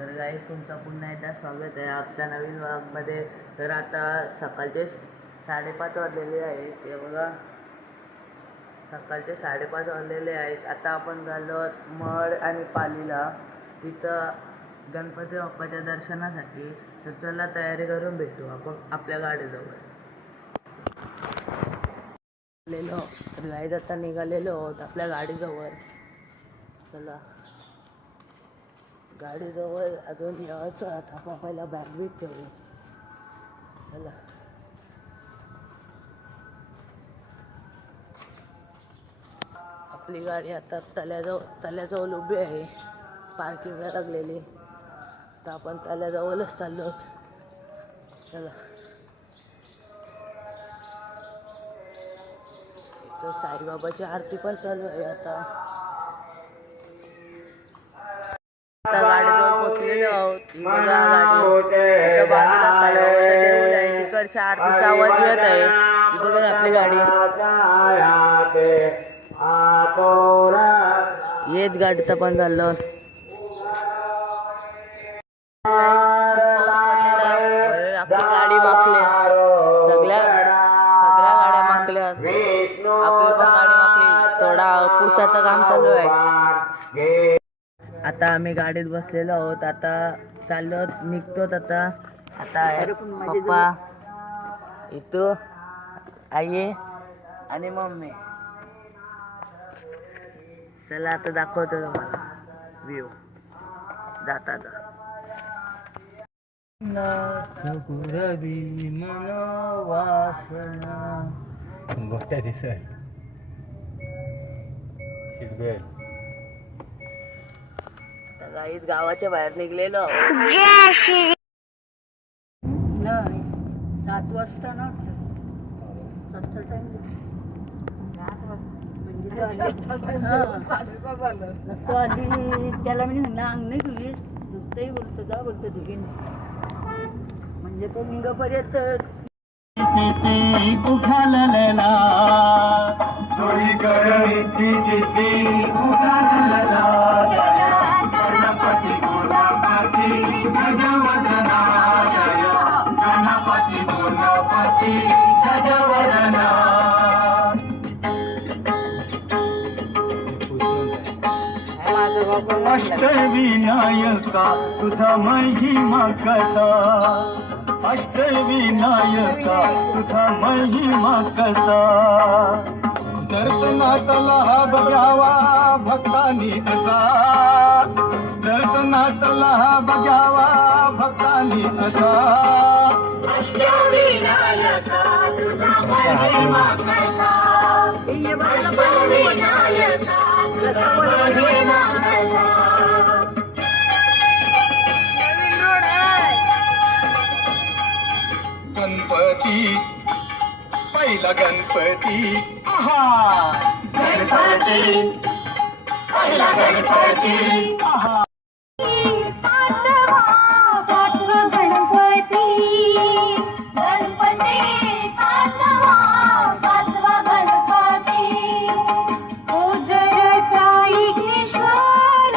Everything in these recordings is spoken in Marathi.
तर गाईस तुमचं पुन्हा एकदा स्वागत आहे आमच्या नवीन व्लॉगमध्ये. तर आता सकाळचे 5:30 वाजलेले आहेत. हे बघा, सकाळचे 5:30 वाजलेले आहेत. आता आपण झालो मड आणि पालीला, तिथं गणपती बाप्पाच्या दर्शनासाठी. तर चला तयारी करून भेटू आपण आपल्या गाडीजवळ. तर गाईज आता निघालेलो आहोत आपल्या गाडीजवळ. चला गाडीजवळ अजून यायचं. आता पहिला बॅग बी ठेवू. चला आपली गाडी आता तल्याजवळ उभी आहे, पार्किंगला लागलेली. तर आपण तल्याजवळच चाललो. चला इथं साईबाबाची आरती पण चालू आहे. आता गाडीजवळ पोचलेलो आहोत. तिकडच्या आरतीचा आवाज येत आहे. तिकडे आपली गाडी, हेच गाडीचं पण झालं. आपली गाडी मागली, सगळ्या गाड्या मागल्या. आपली पण गाडी मागली. थोडा पुसाचं काम चालू आहे. आता आम्ही गाडीत बसलेलो आहोत. आता चाललो, निघतो. आता पप्पा, इथं आई आणि मम्मी. चला आता दाखवतो तुम्हाला व्ह्यू जाताचा. गोष्ट दिसत गाईच गावाच्या बाहेर निघलेलो. 7 वाजता ना, 7चा टाइम. तो आधी त्याला मी सांगला, अंग नाही तुझी दुखतही बोलतो, जा बोलतो तुझी. म्हणजे तो निघपर्यंत अष्टविनायका तुझा महिमा कसा, अष्टविनायका तुझा महिमा कसा. दर्शनातला हा बघावा भक्तांनी असा, दर्शनातला हा बघावा भक्तांनी असा. अष्टविनायका तुझा महिमा कसा, अष्टविनायका तुझा महिमा कसा. गणपती पहिला गणपती, आहा गणपती पहिला गणपती, आहा. पाचवा गणपती, गणपती पाचवा गणपती. ओझरचा विघ्नेश्वर,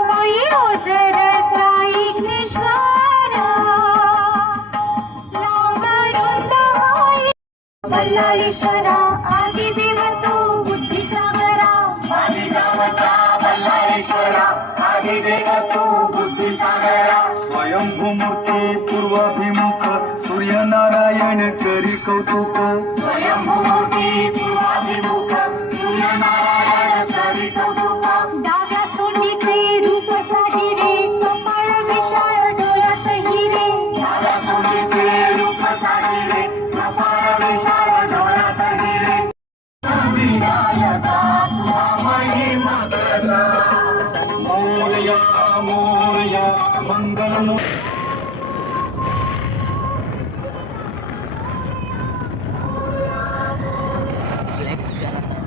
होई ओझरचा विघ्नेश्वर. बल्लाळेश्वरा आदिदेव तो बुद्धिसागरा, आदिदेवता बल्लाळेश्वरा आदिदेव तो बुद्धिसागरा. स्वयंभूमूर्ती पूर्वाभिमुख सूर्यनारायण करी कौतुक, स्वयंभूमूर्ती पूर्वाभिमुख सूर्यनारायण करी कौतुक. डाव्या तोंडीचे रूप साजिरे, कपाळ विशाळ डोळ्यात हिरे. डाव्या तोंडीचे रूप साजिरे, कपाळ विशाळ डोळ्यात हिरे. विनायका तुझा महिमा कसा, मोरया मोरया मंगल. फ्लेक्स करत आहे.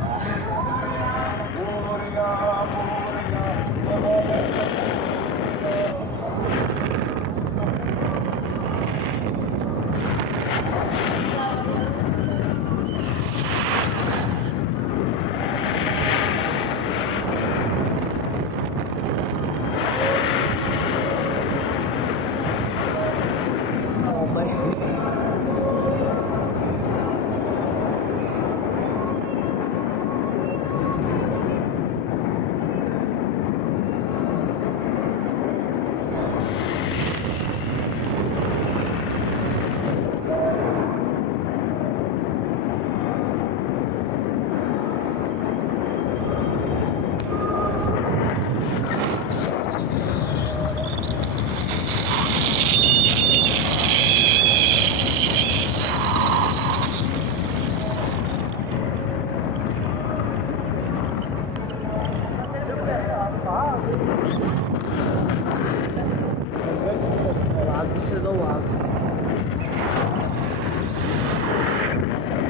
दिसेल तो वाघ.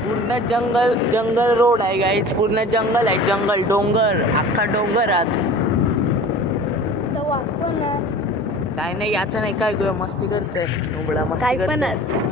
पूर्ण जंगल रोड आहे गाईच. पूर्ण जंगल आहे. जंगल डोंगर अख्खा डोंगरात. काय नाही याचं नाही काय गं मस्ती करते उबडा मस्ती करते.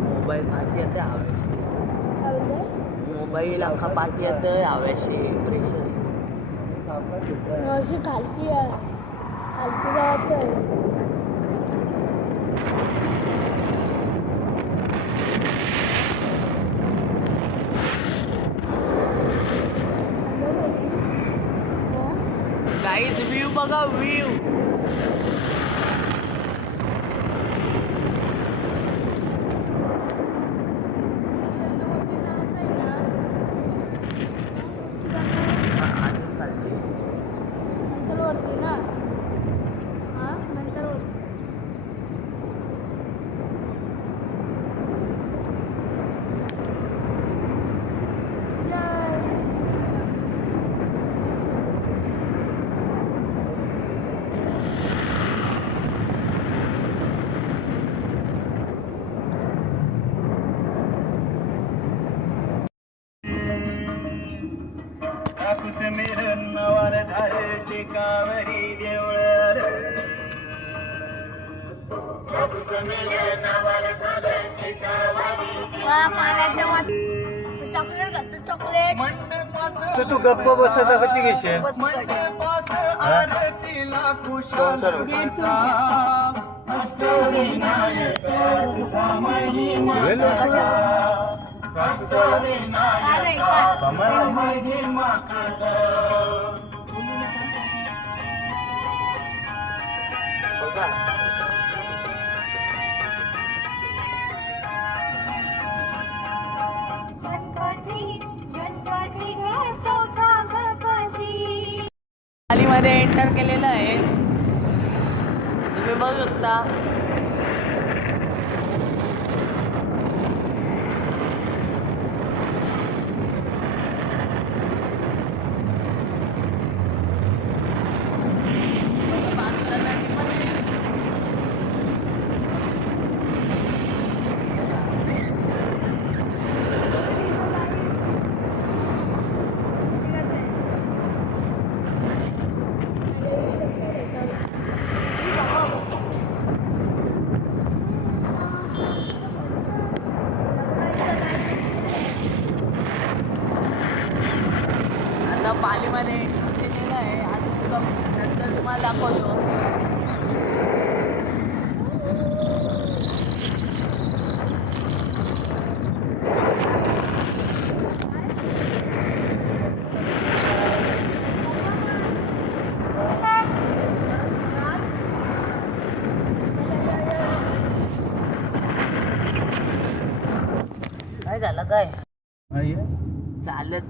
मोबाईल पाठी येते हवेशी. मोबाईल अख्खा पाठी येते हवेशी प्रेशर. खालती जायचं आहे. गाईज व्ह्यू बघा व्ह्यू. मिरणावर झाले टिकावरी देवळ चॉकलेट तू गप्प बसत कधी घेशील आरतीला मध्ये एंटर केलेलं आहे तुम्ही बघू शकता. आता पालीमध्ये एंटर केलेलं आहे. आता तुला नंतर तुम्हाला दाखवतो. काय झालं काय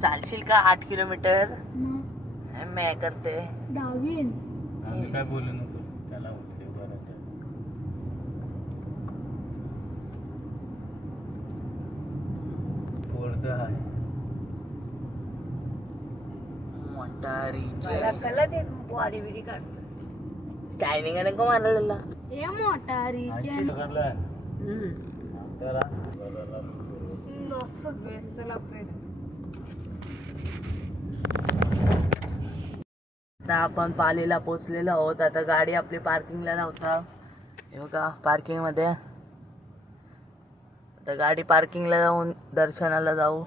चालशील का 8 किलोमीटर. मी करते डावीन काय बोलू नको त्याला शायनिंग नको मानलेला हे मोटारी आता आपण पालीला पोचलेलो आहोत. आता गाडी आपली पार्किंगला नव्हता हे बघा पार्किंग मध्ये. आता गाडी पार्किंगला जाऊन दर्शनाला जाऊ.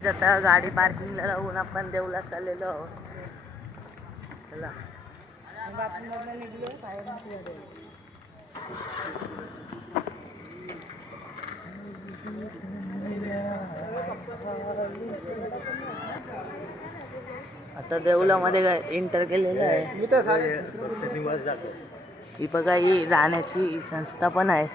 आता गाडी पार्किंगला जाऊन आपण देवला चाललेलो आहोत. चला आता देऊलामध्ये काय एंटर केलेलं आहे. ही बघा ही राहण्याची संस्था पण आहे.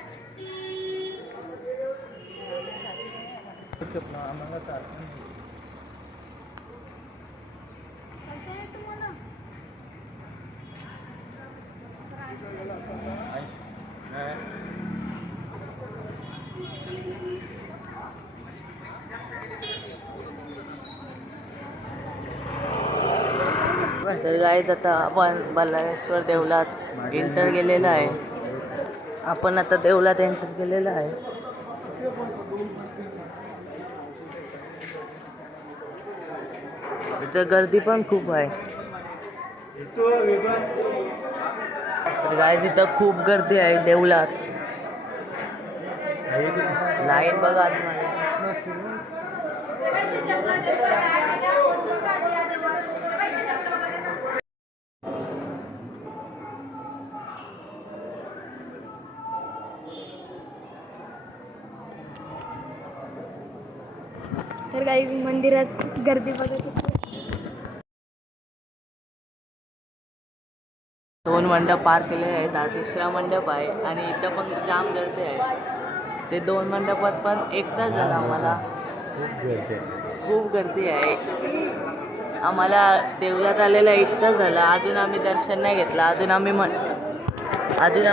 तर गाईज आता आपण बल्लाळेश्वर देवलात एंटर केलेलं आहे. आपण आता देवलात एंटर केलेलं आहे. इथं गर्दी पण खूप आहे. तर गाईज इथं खूप गर्दी आहे देवलात. लाईन बघा तुम्हाला. तर काही मंदिरात गर्दी बघत असते. 2 मंडप पार केले आहेत. हा 3रा मंडप आहे आणि इथं पण जाम गर्दी आहे. ते 2 मंडपात पण एक तास झाला आम्हाला. खूप गर्दी आहे. आम्हाला देवळात आलेला 1 तास झाला. अजून आम्ही दर्शन नाही घेतलं. अजून आम्ही मंडपातच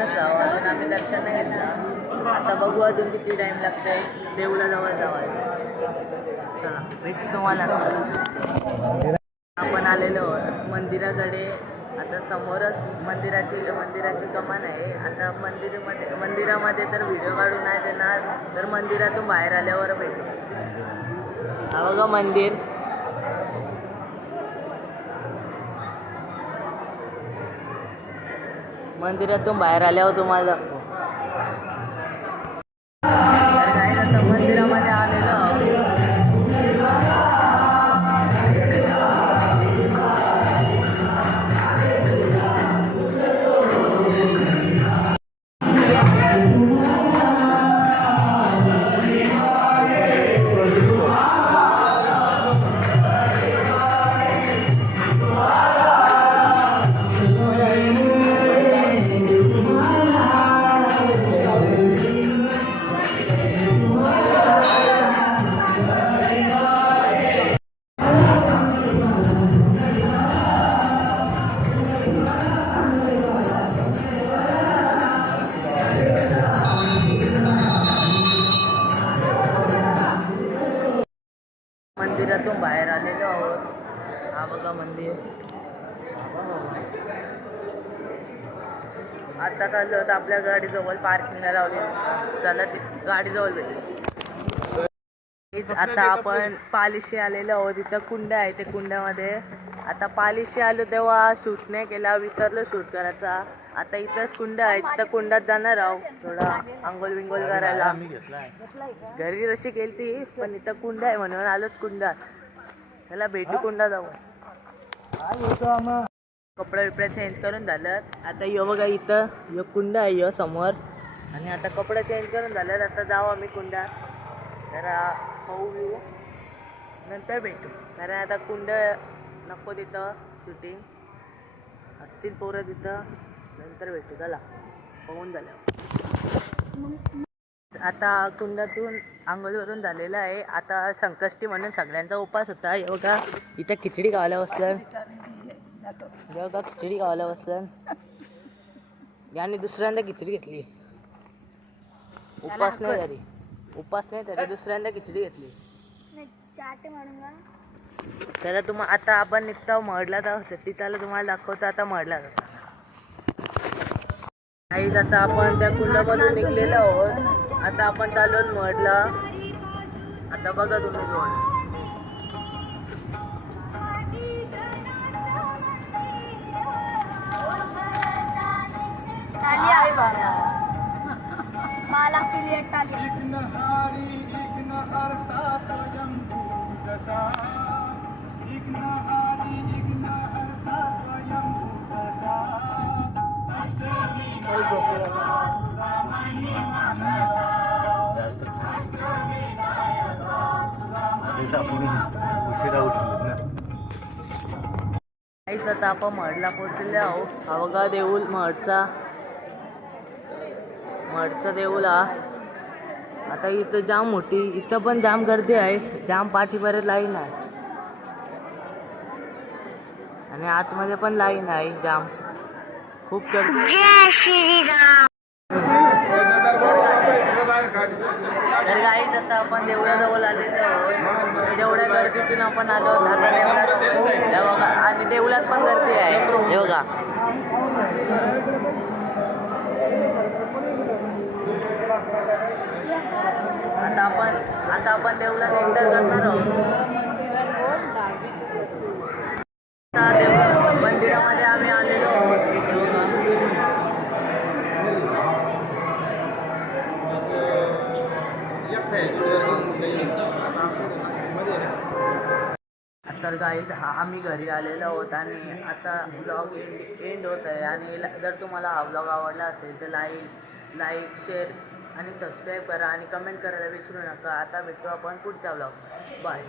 आहोत. अजून आम्ही दर्शन नाही घेतलं. आता बघू अजून किती टाईम लागतंय देवळाजवळ जावायला. चला भेटू तुम्हाला. आपण आलेलो मंदिराकडे. आता समोरच मंदिराची कमान आहे. आता मंदिरामध्ये तर व्हिडिओ काढून नाही देणार. तर मंदिरातून बाहेर आल्यावर भेटू. हा बघा मंदिर. मंदिरातून बाहेर आल्यावर तुम्हाला दाखवू. आता मंदिरामध्ये आलेलो. मंदिरातून बाहेर आलेलो आहोत. हा बघा मंदिर. आता चाललो होतं आपल्या गाडीजवळ पार्किंगला लावली. चला गाडीजवळ भेटू. आता आपण पालिशी आलेलो आहोत. इथं कुंड आहे. ते कुंडामध्ये आता पालिशी आलो तेव्हा शूट नाही केला. विसरलो शूट करायचा. आता इथंच कुंड आहे. तिथं कुंडात जाणार आहोत. थोडा आंघोळ बिंगोल करायला. घरी जशी केली पण इथं कुंड आहे म्हणून आलोच कुंडात. त्याला भेटू कुंडात जाऊ. कपडे बिपडे चेंज करून झालं. आता यो बघा इथं यो कुंड आहे यो समोर. आणि आता कपडे चेंज करून झालं. आता जाऊ आम्ही कुंडात. जरा पाहू घेऊ नंतर भेटू. कारण आता कुंड नको तिथं शूटिंग असतील पोरं तिथं. नंतर भेटू. चला पाहून झालं. आता कुंडातून आंघोळीवरून झालेलं आहे. आता संकष्टी म्हणून सगळ्यांचा उपास होता. हे बघा इथं खिचडी गावाला बसलं. हे बघा खिचडी गावाला बसलं. याने दुसऱ्यांदा खिचडी घेतली. उपास नाही तरी दुसऱ्यांदा खिचडी घेतली. त्याला आता आपण निघतो मडला जाऊ. तिथला तुम्हाला दाखवतो. आता मडला जातो. काहीच आता आपण त्या कुंडामधून निघलेलो आहोत. आता आपण चाललो मडला. आता बघा तुम्ही रोड. मला क्लिअर टाली. काहीच आपण उशिरा उठलो ना. काहीच आता आपण महडला पोहोचलेले आहो. हा बघा देऊळ महडचा देऊळ हा. आता इथं जाम मोठी, इथं पण जाम गर्दी आहे, जाम पाठीपर्यंत लाईन आहे आणि आतमध्ये पण लाईन आहे जाम, खूप गर्दी. तर गाईच आता आपण देवळाजवळ आलेलो आहोत. जेवढ्या गर्दीतून आपण आलो आहोत आता देवळात, हे बघा, आणि देवळात पण गर्दी आहे, हे बघा. आता आपण देवळात एंटर करणार आहोत. आता मंदिरामध्ये आम्ही आलेलो आहोत, हे बघा. तर गाईज आम्ही घरी आलेलो आहोत आणि आता ब्लॉग एंड होत आहे. आणि जर तुम्हाला हा ब्लॉग आवडला असेल तर लाईक शेअर आणि सबस्क्राईब करा आणि कमेंट करायला विसरू नका. आता भेटू आपण पुढच्या ब्लॉग. बाय.